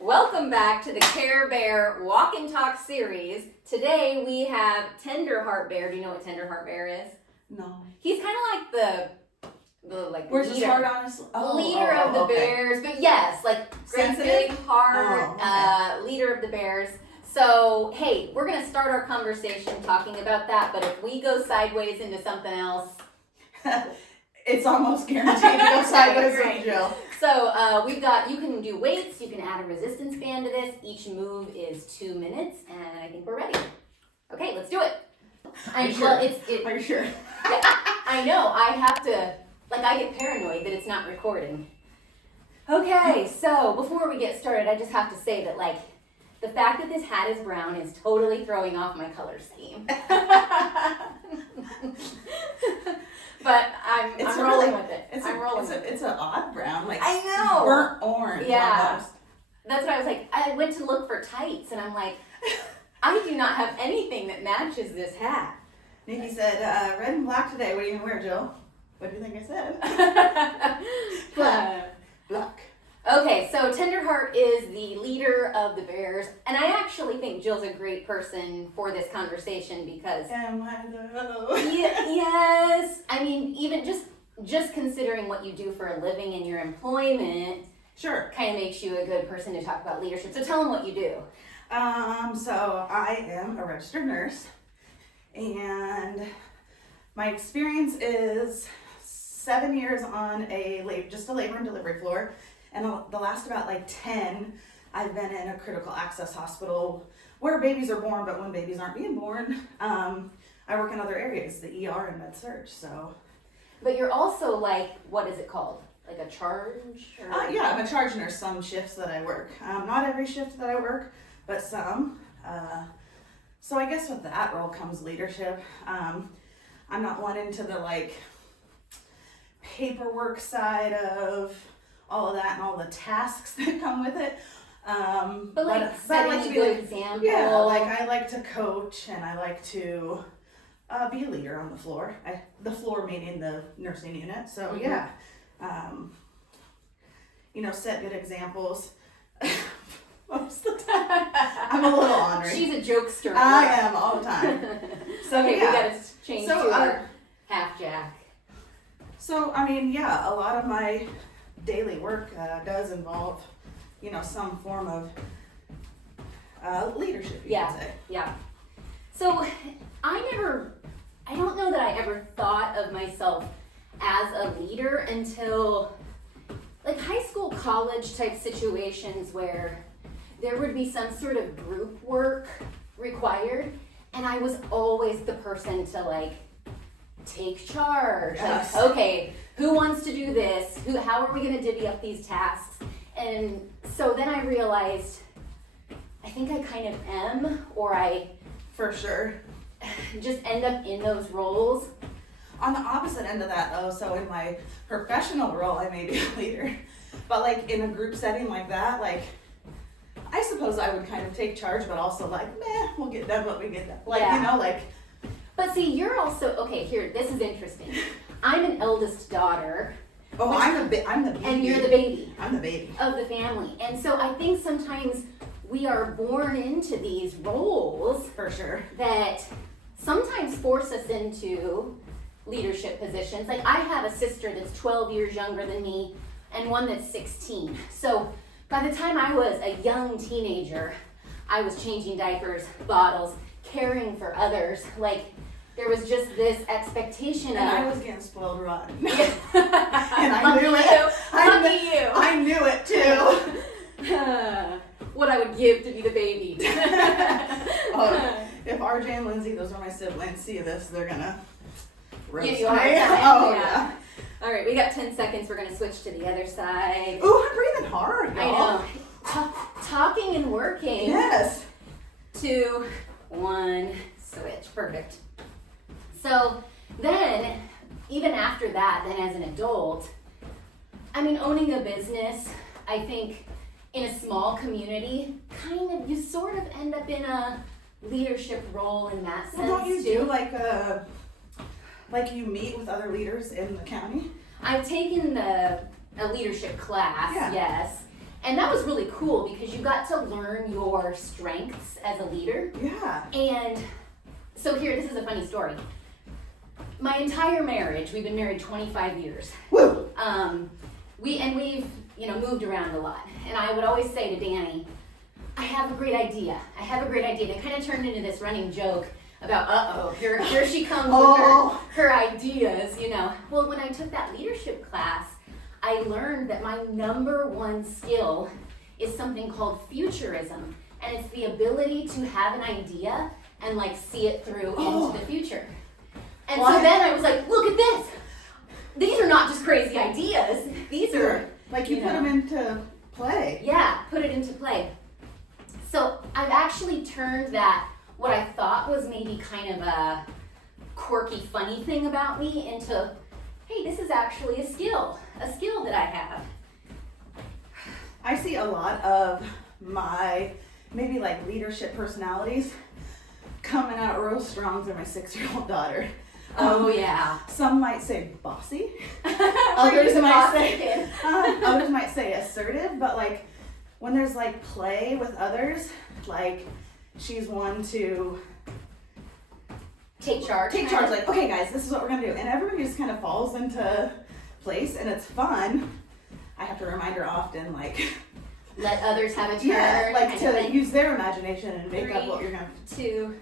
Welcome back to the Care Bear Walk and Talk series. Today we have Tenderheart Bear. Do you know what Tenderheart Bear is? No. He's kind of like the Where's his heart on his? Leader of the bears, but yes, like great big heart, leader of the bears. So hey, we're gonna start our conversation talking about that. But if we go sideways into something else, it's almost guaranteed to go sideways with Jill. So we've got, you can do weights, you can add a resistance band to this. Each move is 2 minutes, and I think we're ready. Okay, let's do it. Are you sure? Yeah, I know, I have to, I get paranoid that it's not recording. Okay, so before we get started, I just have to say that, the fact that this hat is brown is totally throwing off my color scheme. But I'm rolling with it. It's an odd brown, I know. Burnt orange. Yeah. Almost. That's what I was like. I went to look for tights, and I'm like, I do not have anything that matches this hat. Nikki said, red and black today. What are you going to wear, Jill? What do you think I said? Black. Okay, so Tenderheart is the leader of the bears, and I actually think Jill's a great person for this conversation because... Am I though? Yes. I mean, even just considering what you do for a living and your employment... Sure. Kind of makes you a good person to talk about leadership. So tell them what you do. So I am a registered nurse, and my experience is 7 years on just a labor and delivery floor. And the last about 10, I've been in a critical access hospital where babies are born, but when babies aren't being born, I work in other areas, the ER and med-surg, so. But you're also what is it called? Like a charge? Yeah, I'm a charge nurse, some shifts that I work. Not every shift that I work, but some. So I guess with that role comes leadership. I'm not one into the paperwork side of all of that and all the tasks that come with it. But I like to be a good example. Yeah, I like to coach and I like to be a leader on the floor. The floor meaning the nursing unit. So yeah, set good examples. Most of the time, I'm a little ornery. She's a jokester. I am all the time. So okay, yeah. We gotta change to our half jack. So a lot of my daily work does involve, some form of leadership, you could say. Yeah. So I don't know that I ever thought of myself as a leader until high school, college type situations where there would be some sort of group work required, and I was always the person to take charge. Yes. Okay, who wants to do this? How are we going to divvy up these tasks? And so then I realized, I think I kind of am, or I... For sure. Just end up in those roles. On the opposite end of that, though, so in my professional role, I may be a leader. But in a group setting like that, I suppose I would kind of take charge, but also we'll get done what we get done. But see, you're also, okay, here, this is interesting. I'm an eldest daughter. Oh, I'm the baby. And you're the baby. I'm the baby. Of the family. And so I think sometimes we are born into these roles. For sure. That sometimes force us into leadership positions. I have a sister that's 12 years younger than me and one that's 16. So by the time I was a young teenager, I was changing diapers, bottles, caring for others. There was just this expectation and of... I was getting spoiled rotten. and I knew it. I knew it too. What I would give to be the baby. If RJ and Lindsay, those are my siblings, see this, they're gonna roast give you a hard me. time. Oh yeah. All right, we got 10 seconds. We're gonna switch to the other side. Ooh, I'm breathing hard, y'all. I know. Talking and working. Yes. 2, 1, switch. Perfect. So then, even after that, then as an adult, owning a business, I think in a small community, you sort of end up in a leadership role in that sense. Well, don't you do you meet with other leaders in the county? I've taken a leadership class, yes. And that was really cool because you got to learn your strengths as a leader. Yeah. And so here, this is a funny story. My entire marriage, we've been married 25 years. Woo! We've moved around a lot. And I would always say to Danny, I have a great idea. And it kind of turned into this running joke about, here she comes with her ideas, Well, when I took that leadership class, I learned that my number one skill is something called futurism. And it's the ability to have an idea and like see it through into the future. And so then I was like, look at this. These are not just crazy ideas. These are like you put them into play. Yeah, put it into play. So I've actually turned that, what I thought was maybe kind of a quirky, funny thing about me into, hey, this is actually a skill that I have. I see a lot of my maybe like leadership personalities coming out real strong through my 6-year-old daughter. Yeah. Some might say bossy. Others might say assertive, but like when there's like play with others, like she's one to take charge. Like, okay guys, this is what we're gonna do. And everybody just kind of falls into place and it's fun. I have to remind her often, like, let others have a turn. Yeah, like to use their imagination and make up what you're gonna 2,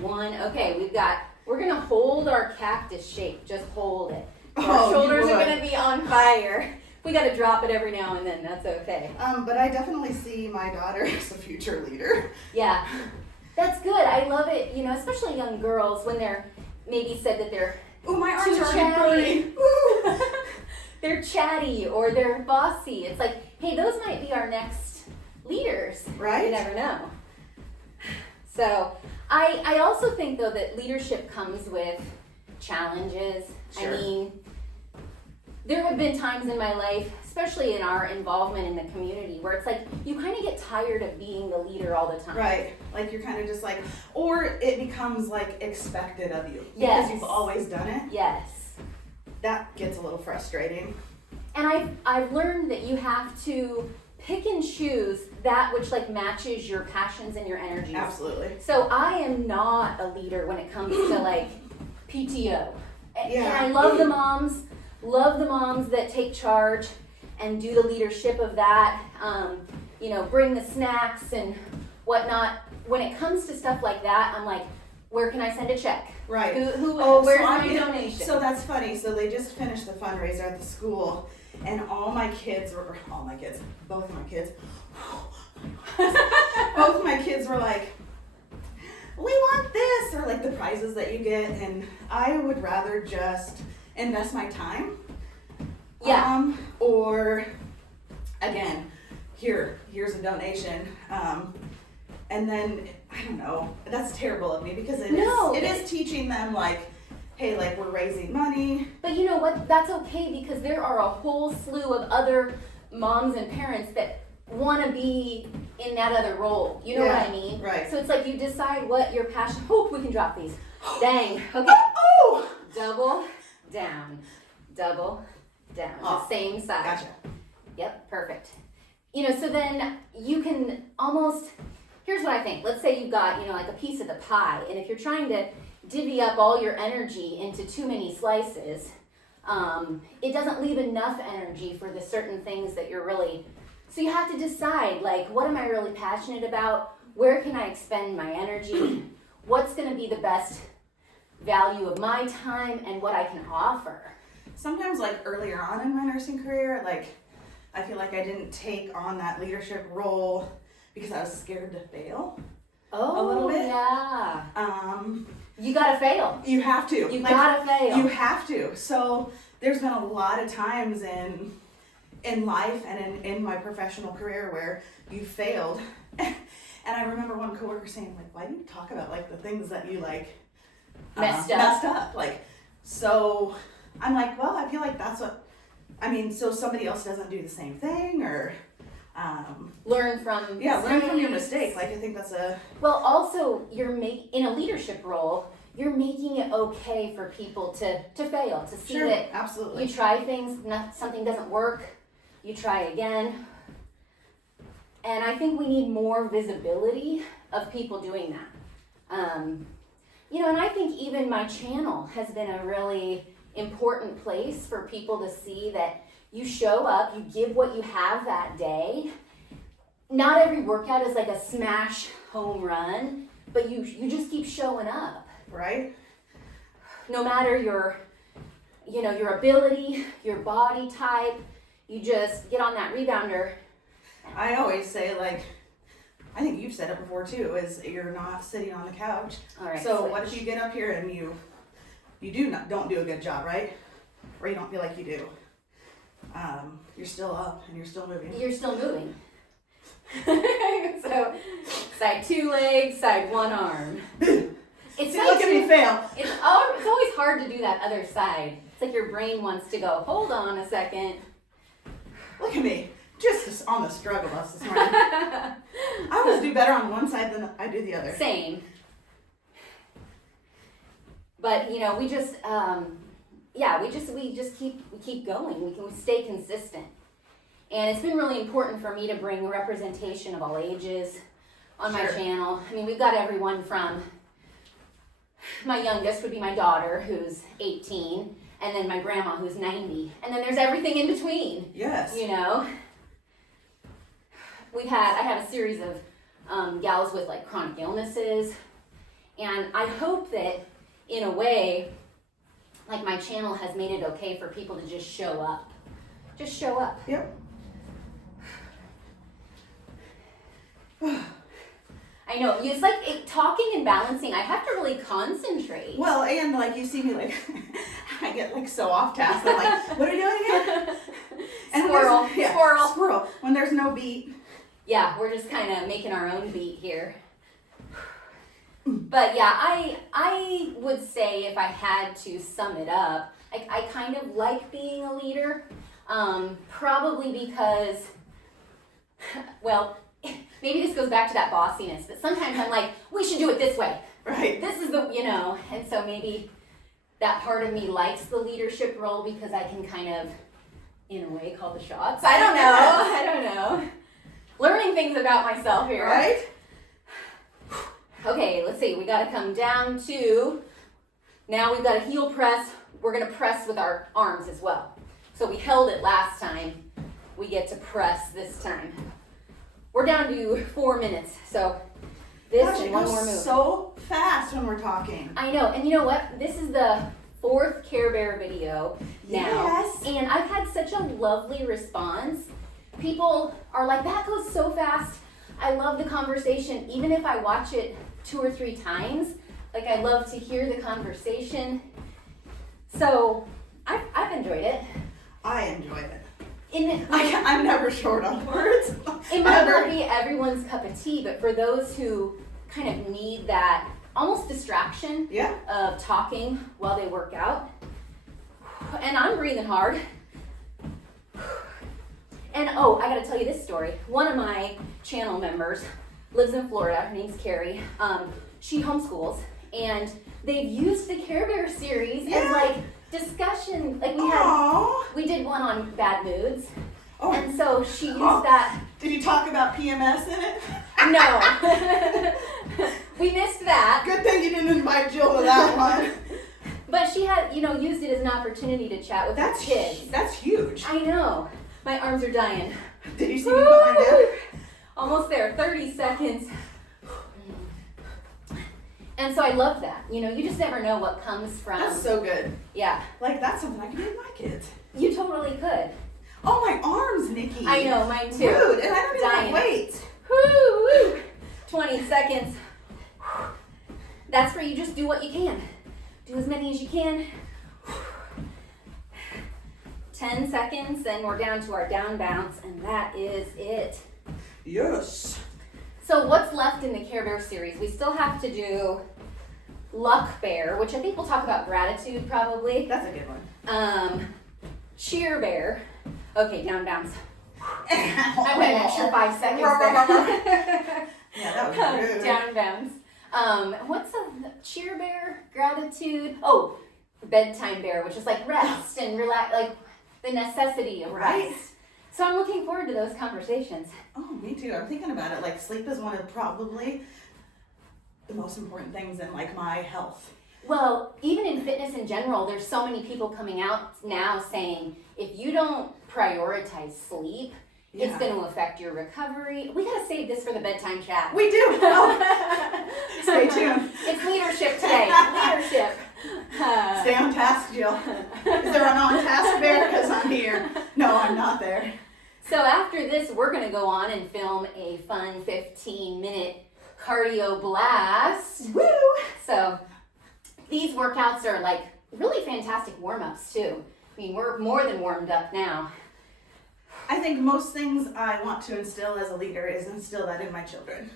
1. Okay, we're gonna hold our cactus shape. Just hold it. Our shoulders are gonna be on fire. We gotta drop it every now and then. That's okay. But I definitely see my daughter as a future leader. Yeah, that's good. I love it. Especially young girls when they're maybe said that they're my arms too are chatty. They're chatty or they're bossy. It's like, hey, those might be our next leaders. Right? You never know. So I also think though that leadership comes with challenges. Sure. I mean, there have been times in my life, especially in our involvement in the community, where it's like you kind of get tired of being the leader all the time. Right. Like you're kind of just like, or it becomes like expected of you. Yes. Because you've always done it. Yes. That gets a little frustrating. And I've learned that you have to pick and choose that which like matches your passions and your energies. Absolutely. So I am not a leader when it comes to like PTO. Yeah. And I love the moms that take charge and do the leadership of that, bring the snacks and whatnot. When it comes to stuff like that, I'm like, where can I send a check? Right. Where's my donation? So that's funny. So they just finished the fundraiser at the school and both of my kids, both of my kids were like, we want this, or like the prizes that you get, and I would rather just invest my time. Yeah. Or again, here's a donation. And then I don't know, that's terrible of me because it is teaching them like, hey, like we're raising money. But you know what? That's okay because there are a whole slew of other moms and parents that want to be in that other role. You know what I mean? Right. So it's like you decide what your passion. Oh, we can drop these. Dang. Okay. Oh! Double down. The same side. Gotcha. Yep. Perfect. So then you can almost. Here's what I think. Let's say you've got like a piece of the pie, and if you're trying to divvy up all your energy into too many slices, it doesn't leave enough energy for the certain things that you're really. So you have to decide, like, what am I really passionate about? Where can I expend my energy? What's going to be the best value of my time and what I can offer? Sometimes, like, earlier on in my nursing career, like, I feel like I didn't take on that leadership role because I was scared to fail. A little bit. Yeah. You gotta fail. You have to. You gotta fail. You have to. So there's been a lot of times in life and in my professional career where you failed. And I remember one coworker saying, like, why do you talk about like the things that you like messed up? Like, so I'm like, well, I feel like that's what so somebody else doesn't do the same thing, or learn from your mistake. Like, I think that's well, also you're in a leadership role, you're making it okay for people to fail, to see that absolutely. You try things, something doesn't work, you try again. And I think we need more visibility of people doing that. You know, and I think even my channel has been a really important place for people to see that you show up, you give what you have that day. Not every workout is like a smash home run, but you just keep showing up. Right? No matter your ability, your body type, you just get on that rebounder. I always say, like, I think you've said it before too, is you're not sitting on the couch. All right, So switch. what if you get up here and you don't do a good job, right? Or you don't feel like you do. You're still up and you're still moving. You're still moving. So, side 2 legs, side 1 arm. It's See, look at me fail. It's always hard to do that other side. It's like your brain wants to go, hold on a second. Look at me. Just on the struggle bus this morning. I always do better on one side than I do the other. Same. But you know, we just keep going. We stay consistent. And it's been really important for me to bring representation of all ages on my channel. I mean, we've got everyone from my youngest would be my daughter, who's 18, and then my grandma, who's 90. And then there's everything in between. Yes. You know? I have a series of gals with like chronic illnesses. And I hope that, in a way, like my channel has made it okay for people to just show up. Just show up. Yep. I know, it's like talking and balancing, I have to really concentrate. Well, and like you see me like, I get like so off task. I'm like, what are you doing again? And squirrel. When there's no beat. Yeah, we're just kind of making our own beat here. But yeah, I would say if I had to sum it up, I kind of like being a leader, probably because, well, maybe this goes back to that bossiness, but sometimes I'm like, we should do it this way. Right. This is and so maybe that part of me likes the leadership role because I can kind of, in a way, call the shots. I don't know. Learning things about myself here. Right? Okay, let's see. We got to come down to, now we've got a heel press. We're going to press with our arms as well. So we held it last time. We get to press this time. We're down to 4 minutes. So this and one more move. So fast when we're talking. I know. And you know what? This is the 4th Care Bear video now. Yes. And I've had such a lovely response. People are like, that goes so fast. I love the conversation. Even if I watch it 2 or 3 times, like I love to hear the conversation. So I've enjoyed it. I enjoyed it. I'm I'm never short on words. It might not be everyone's cup of tea, but for those who kind of need that almost distraction of talking while they work out. And I'm breathing hard. And I gotta tell you this story. One of my channel members lives in Florida. Her name's Carrie. She homeschools, and they've used the Care Bear series as like discussion. Like we did one on bad moods, and so she used that. Did you talk about PMS in it? No, we missed that. Good thing you didn't invite Jill to that one. But she had, used it as an opportunity to chat with her kids. That's huge. I know. My arms are dying. Did you see me put mine down? Almost there. 30 seconds. And so I love that. You just never know what comes from. That's so good. Yeah. Like, that's something I can do with my kids. You totally could. Oh, my arms, Nikki. I know, mine too. Rude, and I don't even have weight. Woo! 20 seconds. That's where you just do what you can. Do as many as you can. 10 seconds, then we're down to our down bounce, and that is it. Yes. So what's left in the Care Bear series? We still have to do Luck Bear, which I think we'll talk about gratitude probably. That's a good one. Cheer Bear. Okay, down bounce. I went an extra 5 seconds there. Yeah, that was rude. Down bounce. What's a Cheer Bear? Gratitude. Oh, Bedtime Bear, which is like rest and relax, like the necessity of rest. So I'm looking forward to those conversations. Oh, me too. I'm thinking about it. Like sleep is one of probably the most important things in like my health. Well, even in fitness in general, there's so many people coming out now saying if you don't prioritize sleep, it's going to affect your recovery. We got to save this for the bedtime chat. We do. Oh. Stay tuned. It's leadership today. Leadership. Stay on task, Jill. Is there an on task there? Because I'm here. No, I'm not there. So after this, we're going to go on and film a fun 15-minute cardio blast. Woo! So these workouts are like really fantastic warm-ups too. I mean, we're more than warmed up now. I think most things I want to instill as a leader is instill that in my children.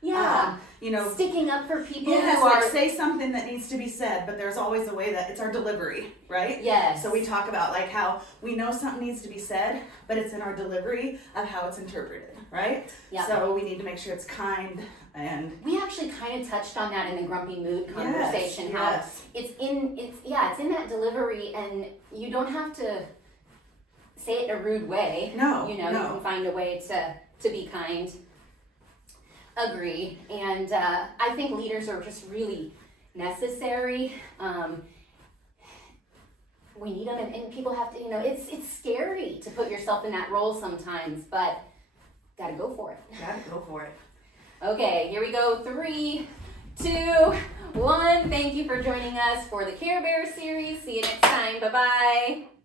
Yeah. You know, sticking up for people yes, who like are... say something that needs to be said, but there's always a way that it's our delivery, right? Yes. So we talk about like how we know something needs to be said, but it's in our delivery of how it's interpreted, right? Yeah. So we need to make sure it's kind and... We actually kind of touched on that in the grumpy mood conversation. Yes. It's in that delivery, and you don't have to say it in a rude way. No, you know, no. you can find a way to be kind. Agree. And I think leaders are just really necessary. We need them, and people have to, you know, it's scary to put yourself in that role sometimes, but gotta go for it. Gotta go for it. Okay, here we go. 3, 2, 1. Thank you for joining us for the Care Bear series. See you next time. Bye-bye.